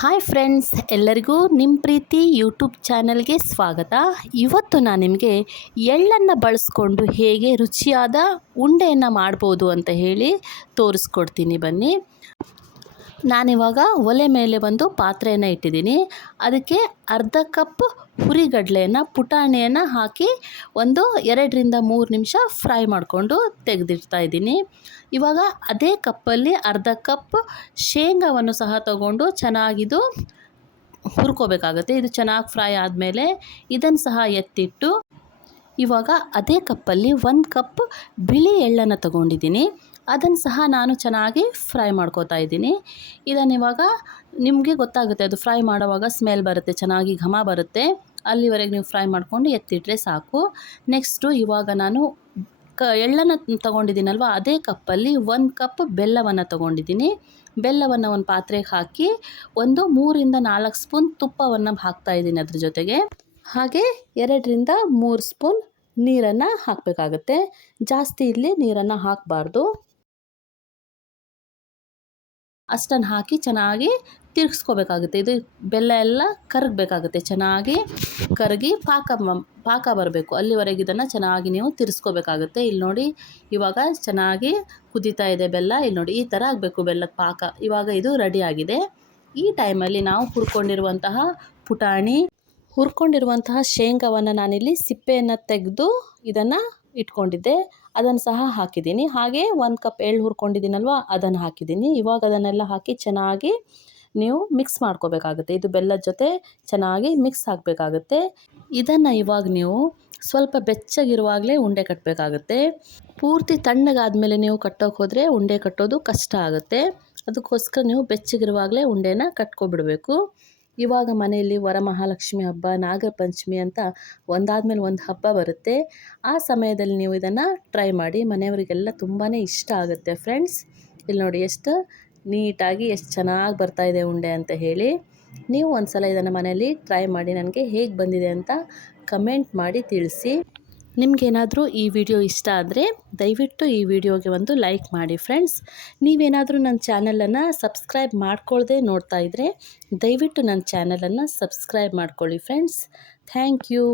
Hi friends, ಎಲ್ಲರಿಗೂ ನಿಮ್ಮ ಪ್ರೀತಿ YouTube ಚಾನಲ್ಗೆ ಸ್ವಾಗತ. ಇವತ್ತು ನಾನು ನಿಮಗೆ ಎಳ್ಳನ್ನು ಬಳಸ್ಕೊಂಡು ಹೇಗೆ ರುಚಿಯಾದ ಉಂಡೆಯನ್ನು ಮಾಡ್ಬೋದು ಅಂತ ಹೇಳಿ ತೋರಿಸ್ಕೊಡ್ತೀನಿ. ಬನ್ನಿ. ನಾನಿವಾಗ ಒಲೆ ಮೇಲೆ ಒಂದು ಪಾತ್ರೆಯನ್ನು ಇಟ್ಟಿದ್ದೀನಿ. ಅದಕ್ಕೆ ಅರ್ಧ ಕಪ್ ಹುರಿಗಡಲೆಯನ್ನು ಪುಟಾಣಿಯನ್ನು ಹಾಕಿ ಒಂದು 2-3 ನಿಮಿಷ ಫ್ರೈ ಮಾಡಿಕೊಂಡು ತೆಗೆದಿಡ್ತಾ ಇದ್ದೀನಿ. ಇವಾಗ ಅದೇ ಕಪ್ಪಲ್ಲಿ ಅರ್ಧ ಕಪ್ ಶೇಂಗಾವನ್ನು ಸಹ ತಗೊಂಡು ಚೆನ್ನಾಗಿದು ಹುರ್ಕೋಬೇಕಾಗುತ್ತೆ. ಇದು ಚೆನ್ನಾಗಿ ಫ್ರೈ ಆದಮೇಲೆ ಇದನ್ನು ಸಹ ಎತ್ತಿಟ್ಟು ಇವಾಗ ಅದೇ ಕಪ್ಪಲ್ಲಿ 1 ಕಪ್ ಬಿಳಿ ಎಳ್ಳನ್ನು ತಗೊಂಡಿದ್ದೀನಿ. ಅದನ್ನು ಸಹ ನಾನು ಚೆನ್ನಾಗಿ ಫ್ರೈ ಮಾಡ್ಕೋತಾ ಇದ್ದೀನಿ. ಇದನ್ನು ಇವಾಗ ನಿಮಗೆ ಗೊತ್ತಾಗುತ್ತೆ, ಅದು ಫ್ರೈ ಮಾಡುವಾಗ ಸ್ಮೆಲ್ ಬರುತ್ತೆ, ಚೆನ್ನಾಗಿ ಘಮ ಬರುತ್ತೆ. ಅಲ್ಲಿವರೆಗೆ ನೀವು ಫ್ರೈ ಮಾಡಿಕೊಂಡು ಎತ್ತಿಟ್ರೆ ಸಾಕು. ನೆಕ್ಸ್ಟು ಇವಾಗ ನಾನು ಎಳ್ಳನ್ನು ತೊಗೊಂಡಿದ್ದೀನಲ್ವ, ಅದೇ ಕಪ್ಪಲ್ಲಿ 1 ಕಪ್ ಬೆಲ್ಲವನ್ನು ತೊಗೊಂಡಿದ್ದೀನಿ. ಬೆಲ್ಲವನ್ನು ಒಂದು ಪಾತ್ರೆಗೆ ಹಾಕಿ ಒಂದು 3-4 ಸ್ಪೂನ್ ತುಪ್ಪವನ್ನು ಹಾಕ್ತಾಯಿದ್ದೀನಿ. ಅದ್ರ ಜೊತೆಗೆ ಹಾಗೆ 2-3 ಸ್ಪೂನ್ ನೀರನ್ನು ಹಾಕಬೇಕಾಗುತ್ತೆ. ಜಾಸ್ತಿ ಇಲ್ಲಿ ನೀರನ್ನು ಹಾಕಬಾರ್ದು. ಅಷ್ಟನ್ನು ಹಾಕಿ ಚೆನ್ನಾಗಿ ತಿರುಗಿಸ್ಕೋಬೇಕಾಗುತ್ತೆ. ಇದು ಬೆಲ್ಲ ಎಲ್ಲ ಕರಗಬೇಕಾಗುತ್ತೆ, ಚೆನ್ನಾಗಿ ಕರಗಿ ಪಾಕ ಬರಬೇಕು. ಅಲ್ಲಿವರೆಗೆ ಇದನ್ನು ಚೆನ್ನಾಗಿ ನೀವು ತಿರ್ಸ್ಕೋಬೇಕಾಗುತ್ತೆ. ಇಲ್ಲಿ ನೋಡಿ, ಇವಾಗ ಚೆನ್ನಾಗಿ ಕುದೀತಾ ಇದೆ ಬೆಲ್ಲ. ಇಲ್ಲಿ ನೋಡಿ, ಈ ಥರ ಆಗಬೇಕು ಬೆಲ್ಲದ ಪಾಕ. ಇವಾಗ ಇದು ರೆಡಿಯಾಗಿದೆ. ಈ ಟೈಮಲ್ಲಿ ನಾವು ಹುರ್ಕೊಂಡಿರುವಂತಹ ಶೇಂಗಾವನ್ನು ನಾನಿಲ್ಲಿ ಸಿಪ್ಪೆಯನ್ನು ತೆಗೆದು ಇದನ್ನು ಇಟ್ಕೊಂಡಿದ್ದೆ, ಅದನ್ನು ಸಹ ಹಾಕಿದ್ದೀನಿ. ಹಾಗೆ 1 ಕಪ್ ಎಳ್ಳು ಹುರ್ಕೊಂಡಿದ್ದೀನಲ್ವ, ಅದನ್ನು ಹಾಕಿದ್ದೀನಿ. ಇವಾಗ ಅದನ್ನೆಲ್ಲ ಹಾಕಿ ಚೆನ್ನಾಗಿ ನೀವು ಮಿಕ್ಸ್ ಮಾಡ್ಕೋಬೇಕಾಗುತ್ತೆ. ಇದು ಬೆಲ್ಲದ ಜೊತೆ ಚೆನ್ನಾಗಿ ಮಿಕ್ಸ್ ಆಗಬೇಕಾಗುತ್ತೆ. ಇದನ್ನು ಇವಾಗ ನೀವು ಸ್ವಲ್ಪ ಬೆಚ್ಚಗಿರುವಾಗಲೇ ಉಂಡೆ ಕಟ್ಟಬೇಕಾಗುತ್ತೆ. ಪೂರ್ತಿ ತಣ್ಣಗಾದ್ಮೇಲೆ ನೀವು ಕಟ್ಟೋಕೆ ಹೋದರೆ ಉಂಡೆ ಕಟ್ಟೋದು ಕಷ್ಟ ಆಗುತ್ತೆ. ಅದಕ್ಕೋಸ್ಕರ ನೀವು ಬೆಚ್ಚಗಿರುವಾಗಲೇ ಉಂಡೆನ ಕಟ್ಕೊಬಿಡಬೇಕು. ಇವಾಗ ಮನೆಯಲ್ಲಿ ವರಮಹಾಲಕ್ಷ್ಮಿ ಹಬ್ಬ, ನಾಗರ ಪಂಚಮಿ ಅಂತ ಒಂದಾದ್ಮೇಲೆ ಒಂದು ಹಬ್ಬ ಬರುತ್ತೆ. ಆ ಸಮಯದಲ್ಲಿ ನೀವು ಇದನ್ನು ಟ್ರೈ ಮಾಡಿ. ಮನೆಯವರಿಗೆಲ್ಲ ತುಂಬಾ ಇಷ್ಟ ಆಗುತ್ತೆ ಫ್ರೆಂಡ್ಸ್. ಇಲ್ಲಿ ನೋಡಿ, ಎಷ್ಟು ನೀಟಾಗಿ ಎಷ್ಟು ಚೆನ್ನಾಗಿ ಬರ್ತಾಯಿದೆ ಉಂಡೆ ಅಂತ ಹೇಳಿ. ನೀವು ಒಂದು ಸಲ ಇದನ್ನು ಮನೆಯಲ್ಲಿ ಟ್ರೈ ಮಾಡಿ ನನಗೆ ಹೇಗೆ ಬಂದಿದೆ ಅಂತ ಕಮೆಂಟ್ ಮಾಡಿ ತಿಳಿಸಿ. ನಿಮಗೇನಾದರೂ ಈ ವಿಡಿಯೋ ಇಷ್ಟ ಆದರೆ ದಯವಿಟ್ಟು ಈ ವಿಡಿಯೋಗೆ ಒಂದು ಲೈಕ್ ಮಾಡಿ ಫ್ರೆಂಡ್ಸ್. ನೀವೇನಾದರೂ ನನ್ನ ಚಾನಲನ್ನು ಸಬ್ಸ್ಕ್ರೈಬ್ ಮಾಡ್ಕೊಳ್ಳದೆ ನೋಡ್ತಾ ಇದ್ದರೆ ದಯವಿಟ್ಟು ನನ್ನ ಚಾನಲನ್ನು ಸಬ್ಸ್ಕ್ರೈಬ್ ಮಾಡ್ಕೊಳ್ಳಿ ಫ್ರೆಂಡ್ಸ್. Thank you.